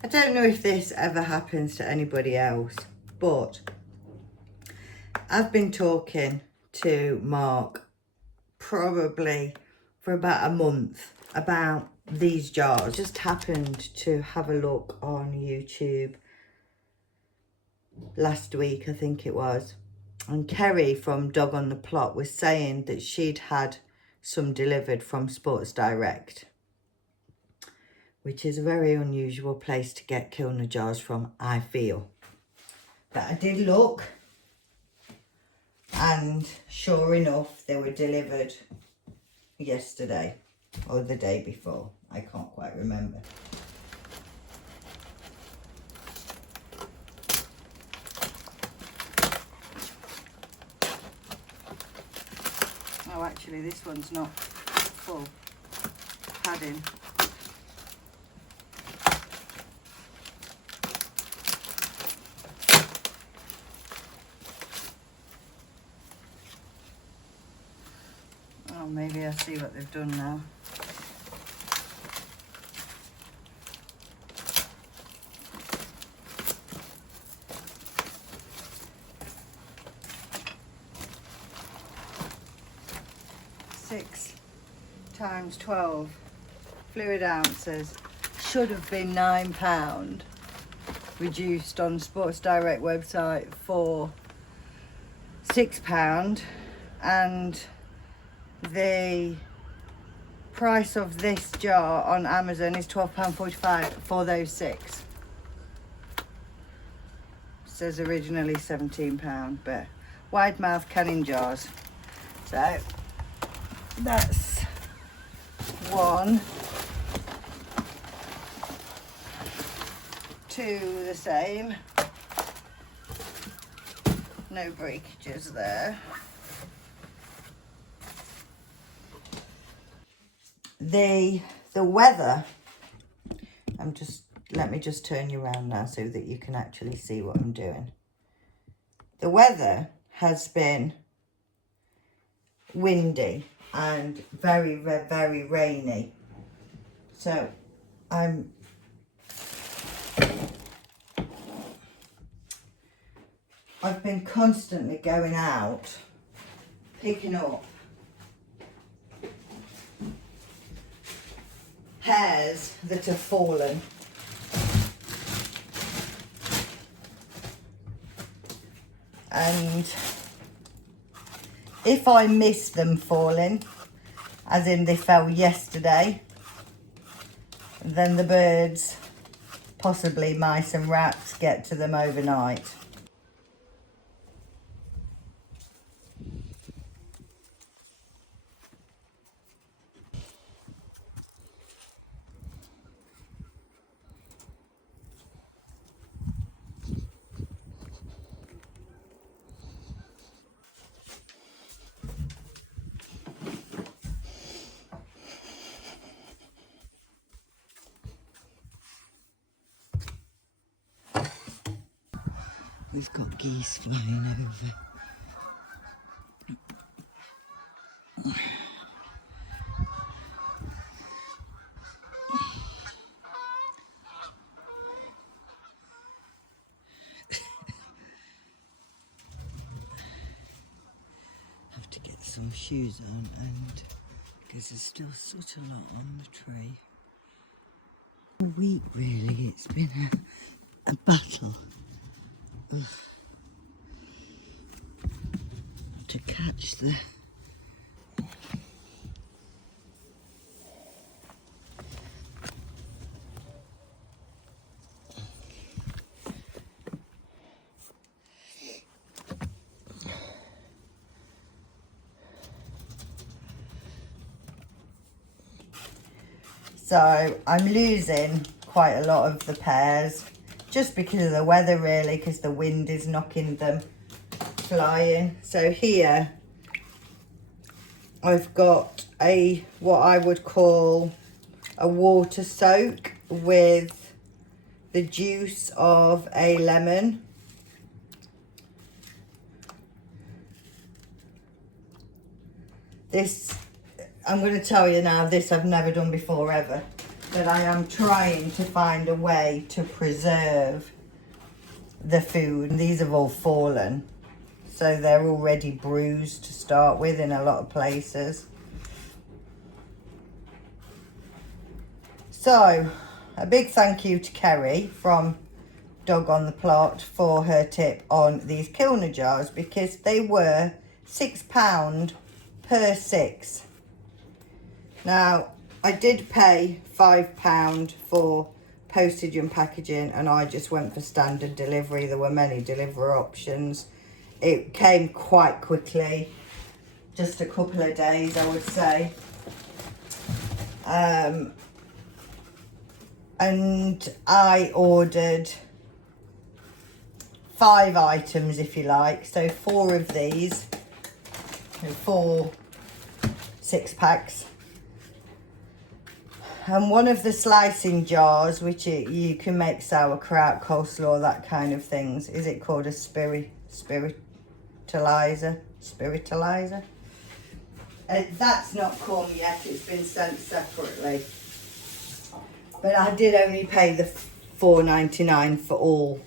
I don't know if this ever happens to anybody else, but I've been talking to Mark probably for about a month about these jars. Just happened to have a look on YouTube last week, I think it was, and Kerry from Dog on the Plot was saying that she'd had some delivered from Sports Direct, which is a very unusual place to get Kilner jars from, I feel. But I did look, and sure enough, they were delivered yesterday or the day before. I can't quite remember. Oh, actually, this one's not full padding. Oh, maybe I see what they've done now. Six times 12 fluid ounces should have been £9, reduced on Sports Direct website for £6, and the price of this jar on Amazon is £12.45 for those 6. Says originally £17, but wide mouth canning jars. So that's one, two the same, no breakages there. The weather, let me just turn you around now so that you can actually see what I'm doing. The weather has been windy and very, very rainy. So I've been constantly going out, picking up pears that have fallen. And if I miss them falling, as in they fell yesterday, then the birds, possibly mice and rats, get to them overnight. We've got geese flying over. Have to get some shoes on, and because there's still such a lot on the tray. A week really, it's been a battle. Ugh. To catch the so I'm losing quite a lot of the pears just because of the weather really, because the wind is knocking them flying. So here I've got what I would call a water soak with the juice of a lemon. This, I'm going to tell you now, this I've never done before ever. but I am trying to find a way to preserve the food. These have all fallen, so they're already bruised to start with in a lot of places. So a big thank you to Kerry from Dog on the Plot for her tip on these Kilner jars, because they were £6 per 6. Now I did pay £5 for postage and packaging, and I just went for standard delivery. There were many delivery options. It came quite quickly, just a couple of days I would say. And I ordered 5 items, if you like, so 4 of these, 4 6-packs, and one of the slicing jars, which you can make sauerkraut, coleslaw, that kind of things. Is it called a spiritualizer? That's not come yet, it's been sent separately. But I did only pay the £4.99 for all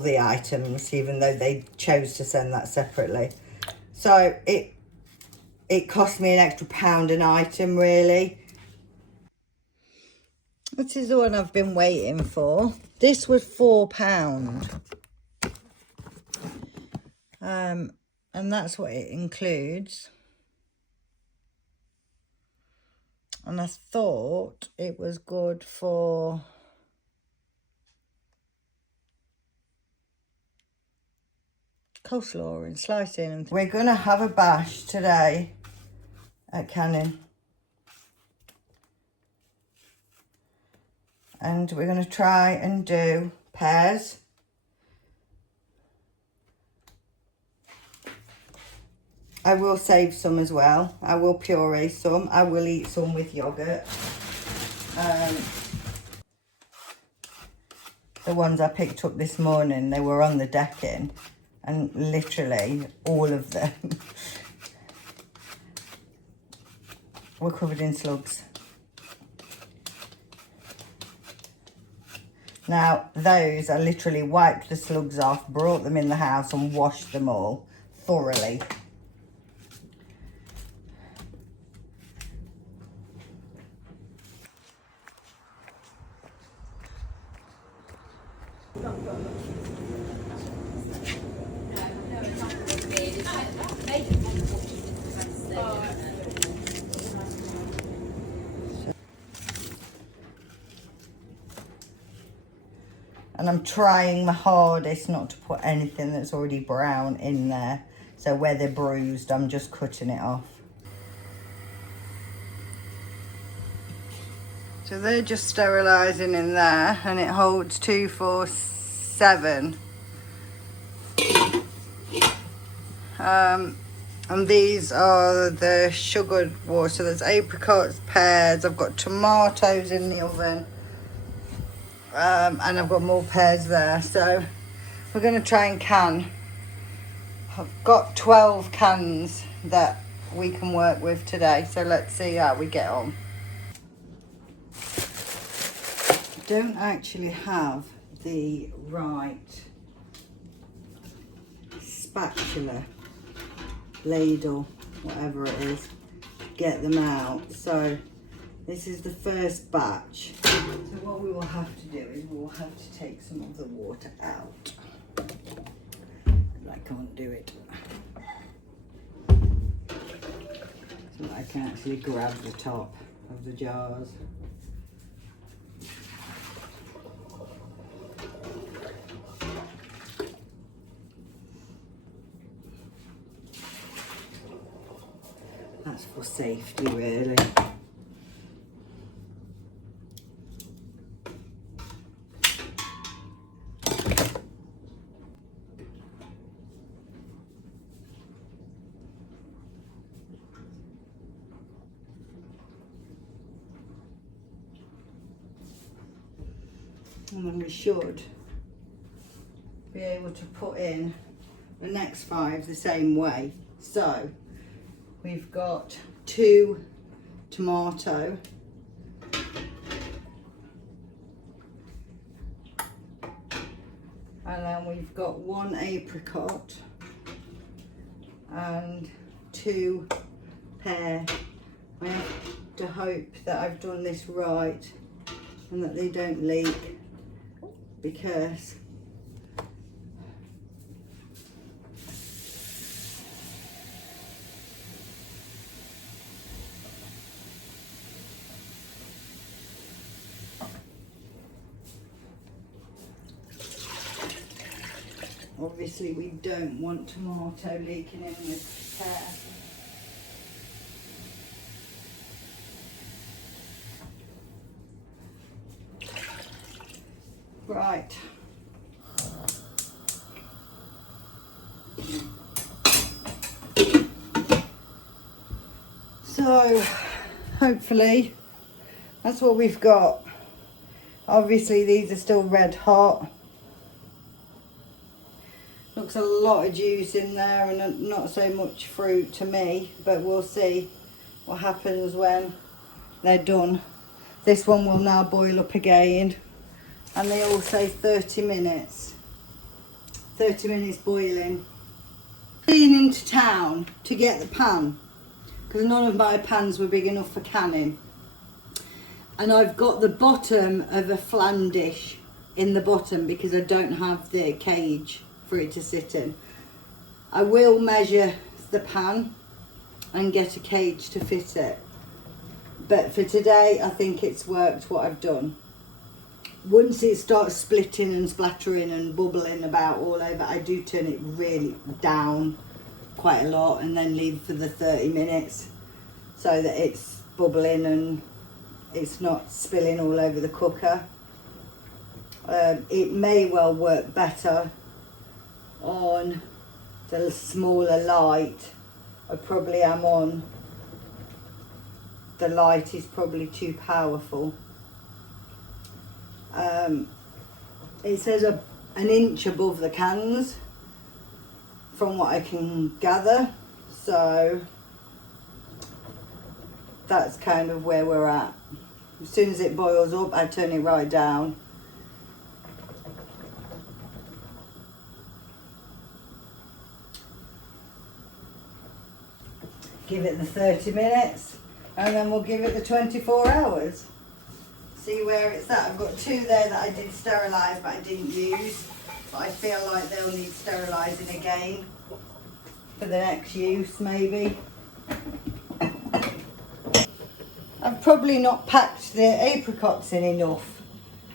the items, even though they chose to send that separately. So it cost me an extra £1 an item, really. This is the one I've been waiting for. This was £4. And that's what it includes. And I thought it was good for coleslaw and slicing. And we're going to have a bash today at Cannon. And we're going to try and do pears. I will save some as well. I will puree some. I will eat some with yoghurt. The ones I picked up this morning, they were on the decking, and literally all of them were covered in slugs. Now, those, I literally wiped the slugs off, brought them in the house and washed them all thoroughly. And I'm trying my hardest not to put anything that's already brown in there. So where they're bruised, I'm just cutting it off. So they're just sterilising in there, and it holds 2, 4, 7. And these are the sugared water. So there's apricots, pears, I've got tomatoes in the oven. And I've got more pears there, so we're going to try and can. I've got 12 cans that we can work with today, so let's see how we get on. I don't actually have the right spatula, ladle, whatever it is, to get them out, so this is the first batch. So what we will have to do is we will have to take some of the water out. I can't do it. So I can actually grab the top of the jars. That's for safety, really. And then we should be able to put in the next 5 the same way. So we've got 2 tomato, And then we've got 1 apricot and 2 pear. I have to hope that I've done this right and that they don't leak, because obviously we don't want tomato leaking in with pear. Right. So hopefully that's what we've got. Obviously these are still red hot. Looks a lot of juice in there and not so much fruit to me, but we'll see what happens when they're done. This one will now boil up again, and they all say 30 minutes. 30 minutes boiling. Been into town to get the pan, because none of my pans were big enough for canning. And I've got the bottom of a flan dish in the bottom because I don't have the cage for it to sit in. I will measure the pan and get a cage to fit it. But for today, I think it's worked what I've done. Once it starts splitting and splattering and bubbling about all over, I do turn it really down quite a lot and then leave for the 30 minutes so that it's bubbling and it's not spilling all over the cooker. It may well work better on the smaller light. I probably am on. The light is probably too powerful. It says an inch above the cans from what I can gather, so that's kind of where we're at. As soon as it boils up, I turn it right down. Give it the 30 minutes and then we'll give it the 24 hours. See where it's at. I've got 2 there that I did sterilise but I didn't use. But I feel like they'll need sterilising again for the next use maybe. I've probably not packed the apricots in enough.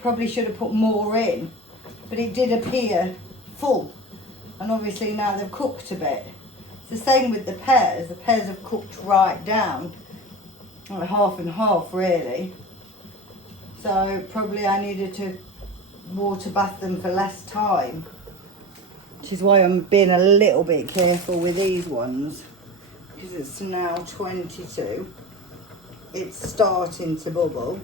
Probably should have put more in, but it did appear full. And obviously now they've cooked a bit. It's the same with the pears. The pears have cooked right down, like half and half really. So probably I needed to water bath them for less time, which is why I'm being a little bit careful with these ones, because it's now 22. It's starting to bubble.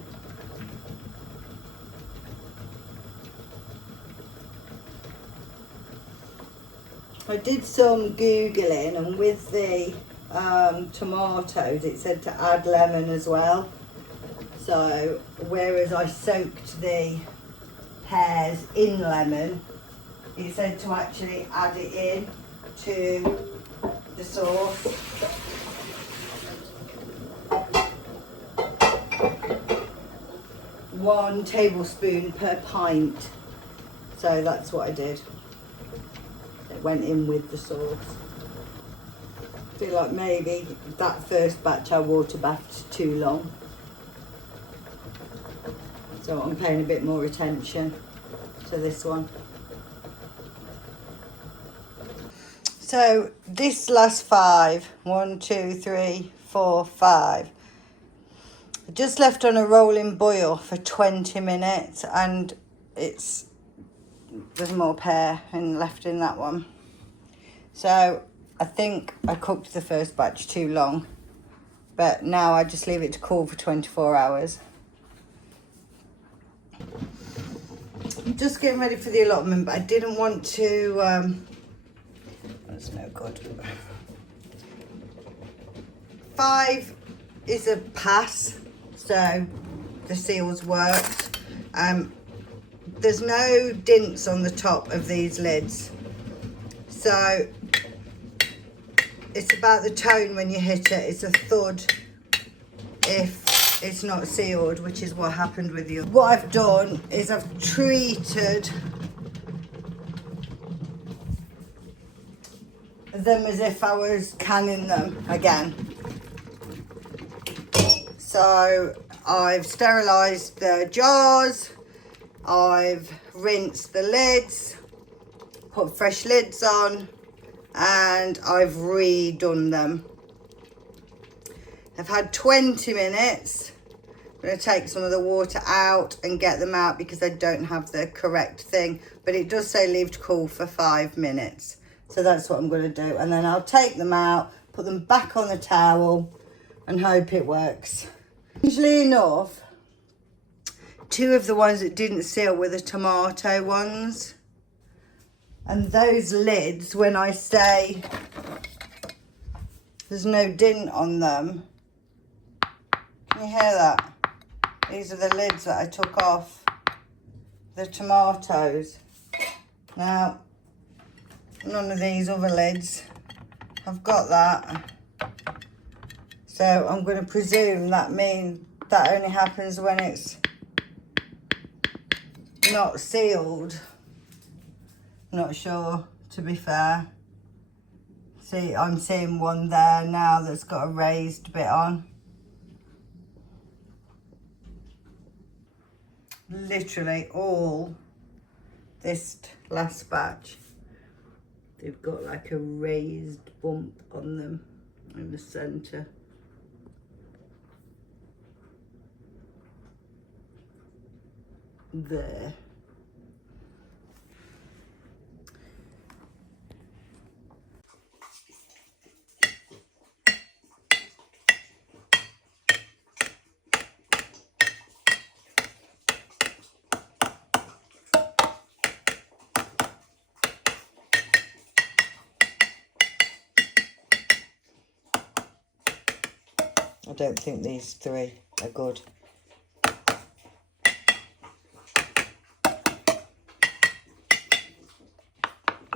I did some Googling, and with the tomatoes it said to add lemon as well. So whereas I soaked the pears in lemon, it said to actually add it in to the sauce. One tablespoon per pint. So that's what I did. It went in with the sauce. I feel like maybe that first batch I water bathed too long. So I'm paying a bit more attention to this one. So this last 5, 1, 2, 3, 4, 5. I just left on a rolling boil for 20 minutes and there's more pear left in that one. So I think I cooked the first batch too long, but now I just leave it to cool for 24 hours. I'm just getting ready for the allotment, but I didn't want to, that's no good. 5 is a pass, so the seals worked. there's no dints on the top of these lids, so it's about the tone when you hit it. It's a thud if it's not sealed, which is what happened with you. What I've done is I've treated them as if I was canning them again. So I've sterilised the jars, I've rinsed the lids, put fresh lids on, and I've redone them. I've had 20 minutes. I'm going to take some of the water out and get them out because I don't have the correct thing, but it does say leave to cool for 5 minutes. So that's what I'm going to do. And then I'll take them out, put them back on the towel and hope it works. Usually enough, 2 of the ones that didn't seal were the tomato ones. And those lids, when I say there's no dint on them, can you hear that? These are the lids that I took off the tomatoes. Now, none of these other lids have got that. So I'm going to presume that means that only happens when it's not sealed. Not sure, to be fair. See, I'm seeing one there now that's got a raised bit on. Literally all this last batch, they've got like a raised bump on them in the centre. There. I don't think these 3 are good.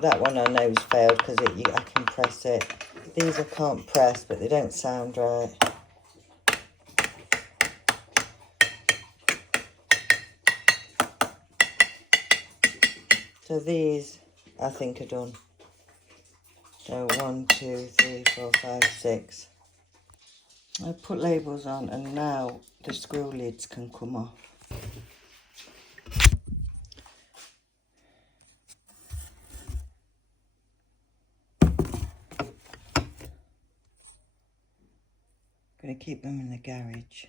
That one I know's failed because I can press it. These I can't press, but they don't sound right. So these I think are done. So 1, 2, 3, 4, 5, 6. I put labels on and now the screw lids can come off. Gonna keep them in the garage.